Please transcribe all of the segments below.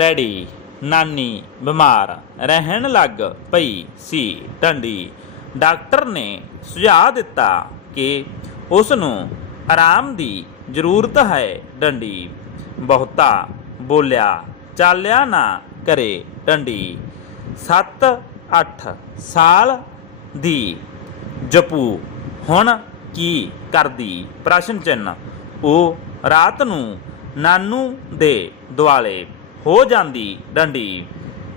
Ready, ਨਾਨੀ ਬਿਮਾਰ, ਰਹਿਣ ਲੱਗ ਪਈ ਸੀ ਡੰਡੀ। ਡਾਕਟਰ ਨੇ ਸੁਝਾਅ ਦਿੱਤਾ ਕਿ ਉਸ ਨੂੰ ਆਰਾਮ ਦੀ ਜ਼ਰੂਰਤ ਹੈ ਡੰਡੀ। ਬਹੁਤਾ ਬੋਲਿਆ, ਚਾਲਿਆ ਨਾ ਕਰੇ ਡੰਡੀ। 7-8 ਸਾਲ ਦੀ ਜਪੂ, ਹੁਣ ਕੀ ਕਰਦੀ? ਪ੍ਰਸ਼ਨ ਚਿੰਨ ਉਹ ਰਾਤ ਨੂੰ ਨਾਨੂ ਦੇ ਦੁਆਲੇ ਹੋ ਜਾਂਦੀ ਡੰਡੀ।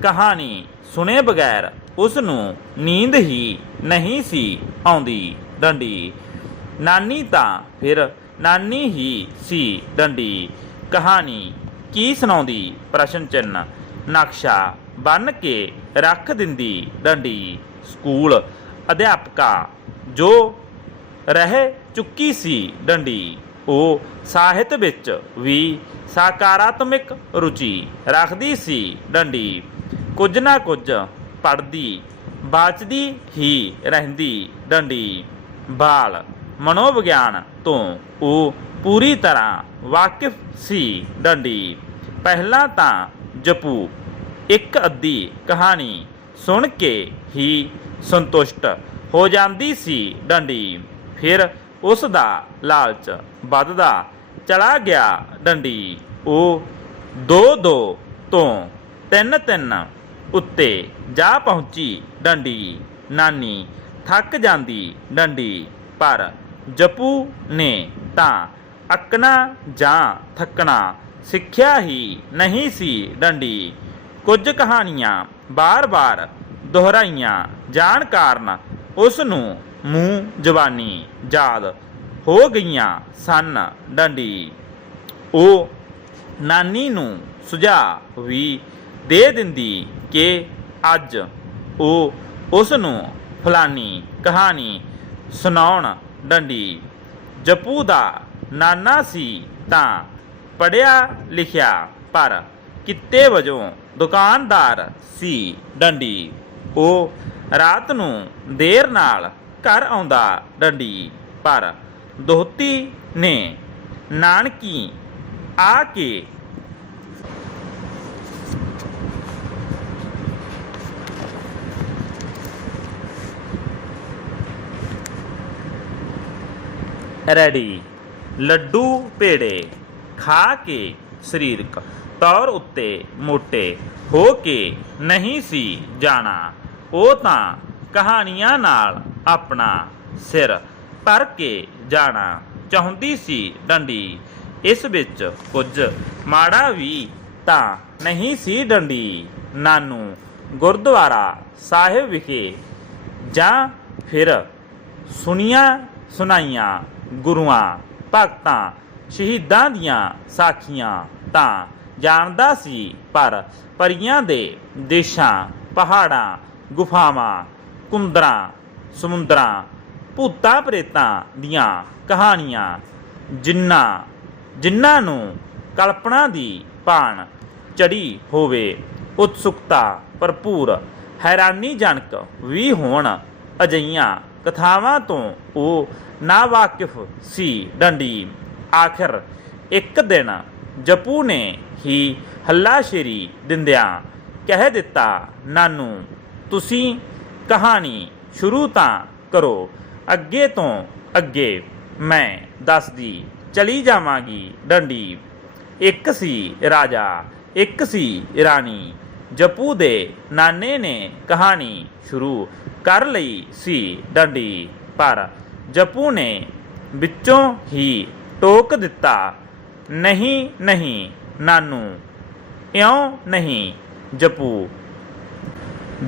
ਕਹਾਣੀ ਸੁਣੇ ਬਗੈਰ ਉਸ ਨੂੰ ਨੀਂਦ ਹੀ ਨਹੀਂ ਸੀ ਆਉਂਦੀ ਡੰਡੀ। ਨਾਨੀ ਤਾਂ ਫਿਰ ਨਾਨੀ ਹੀ ਸੀ ਡੰਡੀ। ਕਹਾਣੀ ਕੀ ਸੁਣਾਉਂਦੀ? ਪ੍ਰਸ਼ਨ ਚਿੰਨ ਨਕਸ਼ਾ ਬੰਨ ਕੇ ਰੱਖ ਦਿੰਦੀ ਡੰਡੀ। ਸਕੂਲ ਅਧਿਆਪਕਾ ਜੋ ਰਹਿ ਚੁੱਕੀ ਸੀ ਡੰਡੀ। ਉਹ ਸਾਹਿਤ ਵਿੱਚ ਵੀ ਸਕਾਰਾਤਮਕ ਰੁਚੀ ਰੱਖਦੀ ਸੀ, ਡੰਡੀ। ਕੁਝ ਨਾ ਕੁਝ ਪੜਦੀ ਬਾਚਦੀ ਹੀ ਰਹਿੰਦੀ, ਡੰਡੀ। ਬਾਲ ਮਨੋਵਿਗਿਆਨ ਤੋਂ ਉਹ ਪੂਰੀ ਤਰ੍ਹਾਂ ਵਾਕਿਫ ਸੀ, ਡੰਡੀ। ਪਹਿਲਾਂ ਤਾਂ ਜਪੂ, ਇੱਕ ਅੱਧੀ ਕਹਾਣੀ ਸੁਣ ਕੇ ਹੀ ਸੰਤੁਸ਼ਟ ਹੋ ਜਾਂਦੀ ਸੀ, ਡੰਡੀ। ਫਿਰ ਉਸ ਦਾ ਲਾਲਚ ਵੱਧਦਾ ਚਲਾ ਗਿਆ ਡੰਡੀ। ਉਹ ਦੋ ਦੋ ਤੋਂ ਤਿੰਨ ਤਿੰਨ ਉੱਤੇ ਜਾ ਪਹੁੰਚੀ ਡੰਡੀ। ਨਾਨੀ ਥੱਕ ਜਾਂਦੀ ਡੰਡੀ, ਪਰ ਜਪੂ ਨੇ ਤਾਂ ਅੱਕਣਾ ਜਾਂ ਥੱਕਣਾ ਸਿੱਖਿਆ ਹੀ ਨਹੀਂ ਸੀ ਡੰਡੀ। ਕੁਝ ਕਹਾਣੀਆਂ ਬਾਰ-ਬਾਰ ਦੁਹਰਾਈਆਂ ਜਾਣ ਕਾਰਨ ਉਸ ਨੂੰ ਮੂੰਹ ਜ਼ਬਾਨੀ ਯਾਦ ਹੋ ਗਈਆਂ ਸਨ ਡੰਡੀ। ਉਹ ਨਾਨੀ ਨੂੰ ਸੁਝਾਅ ਵੀ ਦੇ ਦਿੰਦੀ ਕਿ ਅੱਜ ਉਹ ਉਸ ਨੂੰ ਫਲਾਨੀ ਕਹਾਣੀ ਸੁਣਾਉਣ ਡੰਡੀ। ਜਪੂ ਦਾ ਨਾਨਾ ਸੀ ਤਾਂ ਪੜਿਆ ਲਿਖਿਆ, ਪਰ ਕਿੱਤੇ ਵਜੋਂ ਦੁਕਾਨਦਾਰ ਸੀ ਡੰਡੀ। ਉਹ ਰਾਤ ਨੂੰ ਦੇਰ ਨਾਲ ਘਰ ਆਉਂਦਾ ਡੰਡੀ, ਪਰ ਦੋਹਤੀ ਨੇ ਨਾਨਕੀ ਆ ਕੇ ਰੈਡੀ, ਲੱਡੂ ਪੇੜੇ ਖਾ ਕੇ ਸਰੀਰਕ ਤੌਰ ਉੱਤੇ ਮੋਟੇ ਹੋ ਕੇ ਨਹੀਂ ਸੀ ਜਾਣਾ, ਉਹ ਤਾਂ ਕਹਾਣੀਆਂ ਨਾਲ ਆਪਣਾ ਸਿਰ ਭਰ ਕੇ ਜਾਣਾ ਚਾਹੁੰਦੀ ਸੀ ਡੰਡੀ। ਇਸ ਵਿੱਚ ਕੁਝ ਮਾੜਾ ਵੀ ਤਾਂ ਨਹੀਂ ਸੀ ਡੰਡੀ। ਨਾਨੂ ਗੁਰਦੁਆਰਾ ਸਾਹਿਬ ਵਿਖੇ ਜਾਂ ਫਿਰ ਸੁਣੀਆਂ ਸੁਣਾਈਆਂ ਗੁਰੂਆਂ, ਭਗਤਾਂ, ਸ਼ਹੀਦਾਂ ਦੀਆਂ ਸਾਖੀਆਂ ਤਾਂ ਜਾਣਦਾ ਸੀ, ਪਰ ਪਰੀਆਂ ਦੇ ਦੇਸ਼ਾਂ, ਪਹਾੜਾਂ, ਗੁਫਾਵਾਂ ਕੁੰਦਰਾਂ, ਸਮੁੰਦਰਾਂ, ਭੂਤਾਂ ਪ੍ਰੇਤਾਂ ਦੀਆਂ ਕਹਾਣੀਆਂ ਜਿਨ੍ਹਾਂ ਜਿਨ੍ਹਾਂ ਨੂੰ ਕਲਪਨਾ ਦੀ ਭਾਣ ਚੜੀ ਹੋਵੇ, ਉਤਸੁਕਤਾ ਭਰਪੂਰ ਹੈਰਾਨੀਜਨਕ ਵੀ ਹੋਣ ਅਜਈਆਂ ਕਥਾਵਾਂ ਤੋਂ ਉਹ ਨਾ ਵਾਕਿਫ ਸੀ ਡੰਡੀ। ਆਖਰ ਇੱਕ ਦਿਨ ਜਪੂ ਨੇ ਹੀ ਹੱਲਾਸ਼ੇਰੀ ਦਿੰਦਿਆਂ ਕਹਿ ਦਿੱਤਾ, ਨਾਨੂ, ਤੁਸੀਂ ਕਹਾਣੀ ਸ਼ੁਰੂ ਤਾਂ ਕਰੋ। ਅੱਗੇ ਤੋਂ ਅੱਗੇ ਮੈਂ ਦੱਸਦੀ ਚਲੀ ਜਾਵਾਂਗੀ ਡੰਡੀ ਇੱਕ ਸੀ ਰਾਜਾ, ਇੱਕ ਸੀ ਰਾਣੀ। ਜਪੂ ਦੇ ਨਾਨੇ ਨੇ ਕਹਾਣੀ ਸ਼ੁਰੂ ਕਰ ਲਈ ਸੀ ਡੰਡੀ ਪਰ ਜਪੂ ਨੇ ਵਿੱਚੋਂ ਹੀ ਟੋਕ ਦਿੱਤਾ, ਨਹੀਂ ਨਹੀਂ, ਨਾਨੂ, ਇਉਂ ਨਹੀਂ ਜਪੂ।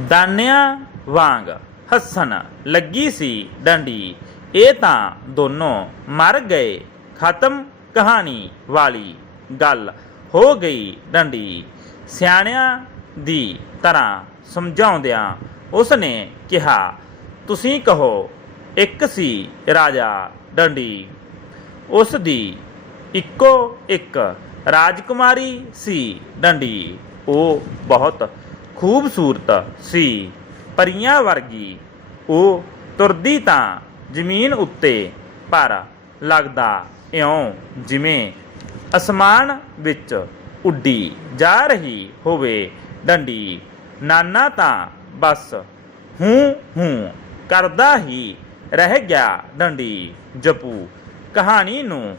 ਦਾਨਿਆਂ ਵਾਂਗ ਹੱਸਣ ਲੱਗੀ ਸੀ ਡੰਡੀ। ਇਹ ਤਾਂ ਦੋਨੋਂ ਮਰ ਗਏ, ਖਤਮ ਕਹਾਣੀ ਵਾਲੀ ਗੱਲ ਹੋ ਗਈ ਡੰਡੀ। ਸਿਆਣਿਆਂ ਦੀ ਤਰ੍ਹਾਂ ਸਮਝਾਉਂਦਿਆਂ ਉਸਨੇ ਕਿਹਾ, ਤੁਸੀਂ ਕਹੋ, ਇੱਕ ਸੀ ਰਾਜਾ ਡੰਡੀ। ਉਸ ਦੀ ਇੱਕੋ ਇੱਕ ਰਾਜਕੁਮਾਰੀ ਸੀ ਡੰਡੀ। ਉਹ ਬਹੁਤ ਖੂਬਸੂਰਤ ਸੀ। ਪਰੀਆਂ ਵਰਗੀ, ਉਹ ਤੁਰਦੀ ਤਾਂ ਜ਼ਮੀਨ ਉੱਤੇ, ਪਰ ਲੱਗਦਾ ਇਉਂ ਜਿਵੇਂ ਅਸਮਾਨ ਵਿੱਚ ਉੱਡੀ ਜਾ ਰਹੀ ਹੋਵੇ ਡੰਡੀ। ਨਾਨਾ ਤਾਂ ਬਸ ਹੂੰ ਹੂੰ ਕਰਦਾ ਹੀ ਰਹਿ ਗਿਆ ਡੰਡੀ, ਜਪੂ ਕਹਾਣੀ ਨੂੰ